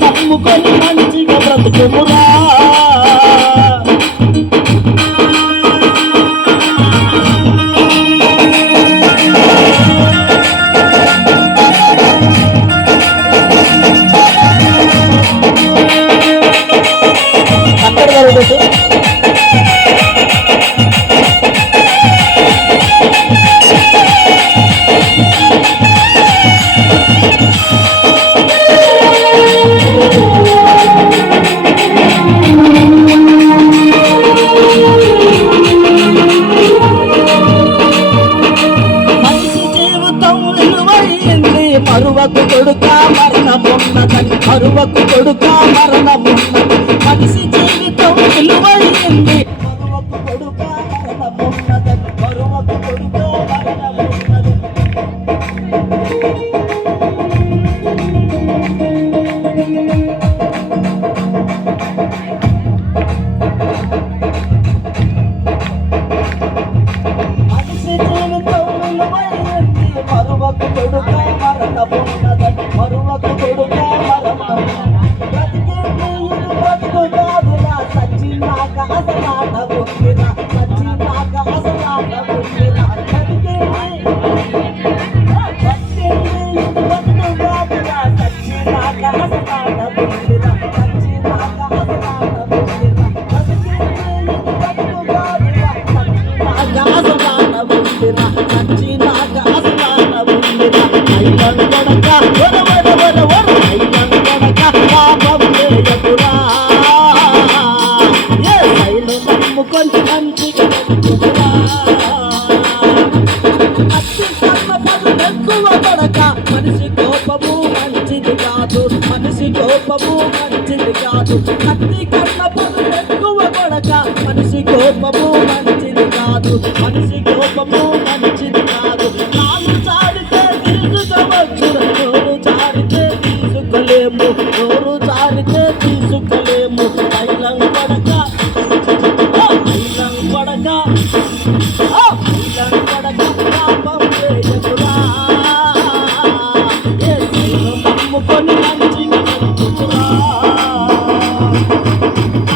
నమ్ముకొని మంచిగా బ్రతుకుమురా అక్కడ మరువకు కొడుక మరణమున్నదని మరువకు కొడుక మరణమున్నది మనిషి జీవితం విలువైంది మరువకు కొడుక మరణమున్నదని మరువకు కొడుక మరణమున్నది మనిషి జీవితం విలువైంది మరువకు కొడుక మరువకు కొడుక సచ్చినాక అసలాట పొందిన సచ్చినాక అసలాట పొందిన సచ్చినాక అసలాట పొందిన సచ్చినాక అసలాట పొందిన అసలాట పొందిన సచ్చినాక అసలాట పొందిన కొడక పాపం నమ్ముకొని మంచిగా ఎక్కువ కొడక మనిషి కోపము మంచిది కాదు మనిషి కోపము మంచిది కాదు కత్తి కన్న పనులు ఎక్కువ కొడక మనిషి కోపము మంచిది కాదు మనిషి కోపము మంచిది కాదు నాలు చాడితే తీసుకోవచ్చు నోరు చాడితే తీసుకోలేము నోరు చాడితే తీసుకోలేము పైలం కొడక పైలం కొడక పైలం కొడక పాపం చేయకురా నమ్ముకొని మంచిగా నమ్ముకురా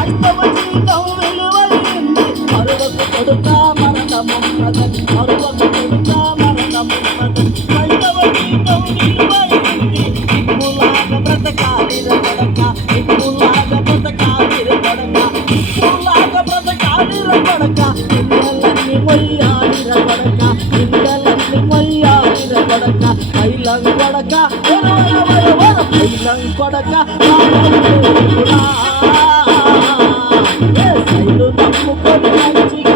అర్థమ జీవితం విలువైంది మరువకు కొడుక మరణమున్నదని మరువకు కొడుక మరణమున్నది అర్థమ జీవితం విలువైంది ఇప్పులాగా బ్రతకాలిర కొడక ఇప్పులాగా బ్రతకాలిర కొడక ఇప్పులాగా బ్రతకాలిర కొడక ఇందలన్నీ మొయ్యాలిర కొడక ఇందలన్నీ మొయ్యాలిర కొడక పైలం కొడక పైలం కొడక సైలు నమ్ముకొని మంచిగా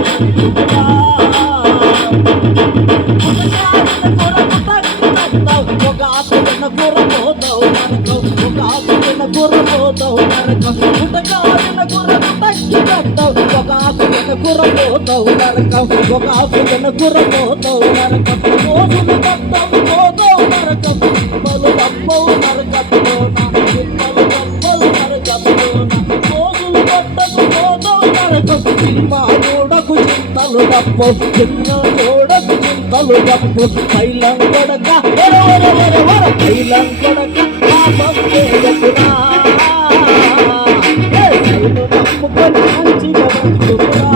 ఒక ఆకున్న కూరపోతావు నరకం ఒక ఆకున్న కూరపోతావు నరకం పుట్టకాలిన కూరకు తగ్గి కట్టావు ఒక ఆకున్న కూరపోతావు నరకం ఒక ఆకున్న కూరపోతావు నరకం రోజులు కట్టావు పోతావు నరకం పలు తప్పవు నరకములోన పిల్లలు తప్పలు నరకములోన రోజులు కట్టకు పోతావు నరకం సినిమా చూడకు చింతలు తప్పవు చిన్న చూడకు చింతలు తప్పు పైలం కొడక పైలం కొడక పాపం చేయకురా నమ్ముకొని మంచిగా బతుకురా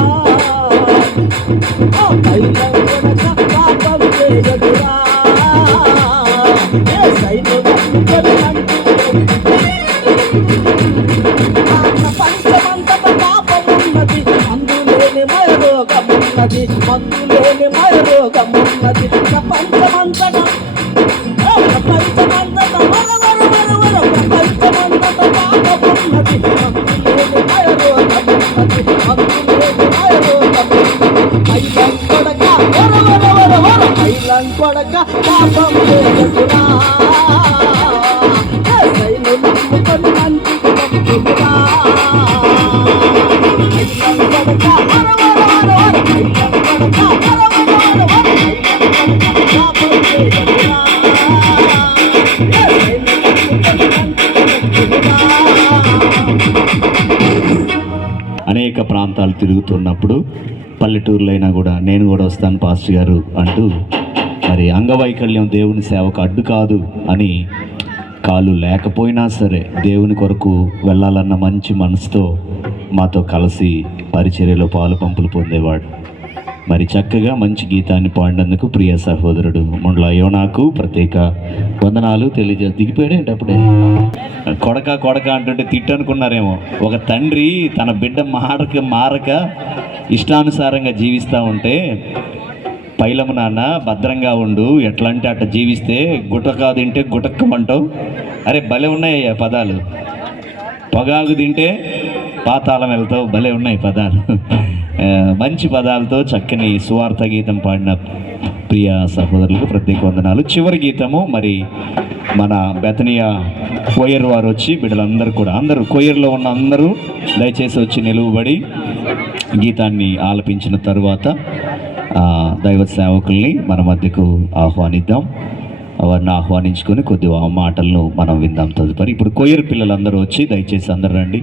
పైలం కొడక పాపం చేయకురా నమ్ముకొని పంచమంతట పాపమున్నది అందులేని మయరోగమున్నది మందులేని మయరోగమున్నది ప్రపంచమంతట ప్రపంచమంతట ప్రపంచమంతట పాపమున్నది మందులేని మయరోగమున్నది మందులేని మయరోగమున్నది పైలం కొడక పైలం కొడక పాపం చేయకురా సైలు నమ్ముకొని మంచిగా బతుకురా పైలం కొడక పైలం కొడక పాపం చేయకురా అనేక ప్రాంతాలు తిరుగుతున్నప్పుడు పల్లెటూరులో అయినా కూడా నేను కూడా వస్తాను పాస్టర్ గారు అంటూ మరి అంగవైకల్యం దేవుని సేవకు అడ్డు కాదు అని కాలు లేకపోయినా సరే దేవుని కొరకు వెళ్ళాలన్న మంచి మనసుతో మాతో కలిసి పరిచర్యలో పాలు పంపులు పొందేవాడు. మరి చక్కగా మంచి గీతాన్ని పాడినందుకు ప్రియ సహోదరుడు ముండ్ల యోనాకు ప్రత్యేక వందనాలు దిగిపోయాడేంటి అప్పుడే కొడక కొడక అంటుంటే తిట్టనుకున్నారేమో. ఒక తండ్రి తన బిడ్డ మారక ఇష్టానుసారంగా జీవిస్తూ ఉంటే పైలము నాన్న భద్రంగా ఉండు, ఎట్లా అంటే అట్లా జీవిస్తే గుటకా తింటే గుటక్కమంటావు. అరే భలే ఉన్నాయ్యా పదాలు. పొగాకు తింటే పాతాళం వెళ్తావు. భలే ఉన్నాయి పదాలు. మంచి పదాలతో చక్కని సువార్త గీతం పాడిన ప్రియ సహోదరులకు ప్రత్యేక వందనాలు. చివరి గీతము మరి మన బెతనియా కొయ్యర్ వారు వచ్చి బిడ్డలందరూ కూడా అందరూ కొయ్యర్లో ఉన్న అందరూ దయచేసి వచ్చి నిలువబడి గీతాన్ని ఆలపించిన తరువాత దైవ సేవకుల్ని మన మధ్యకు ఆహ్వానిద్దాం. వారిని ఆహ్వానించుకొని కొద్దిగా మాటలను మనం విందాం తదుపరి. ఇప్పుడు కొయ్యర్ పిల్లలందరూ వచ్చి దయచేసి అందరూ రండి.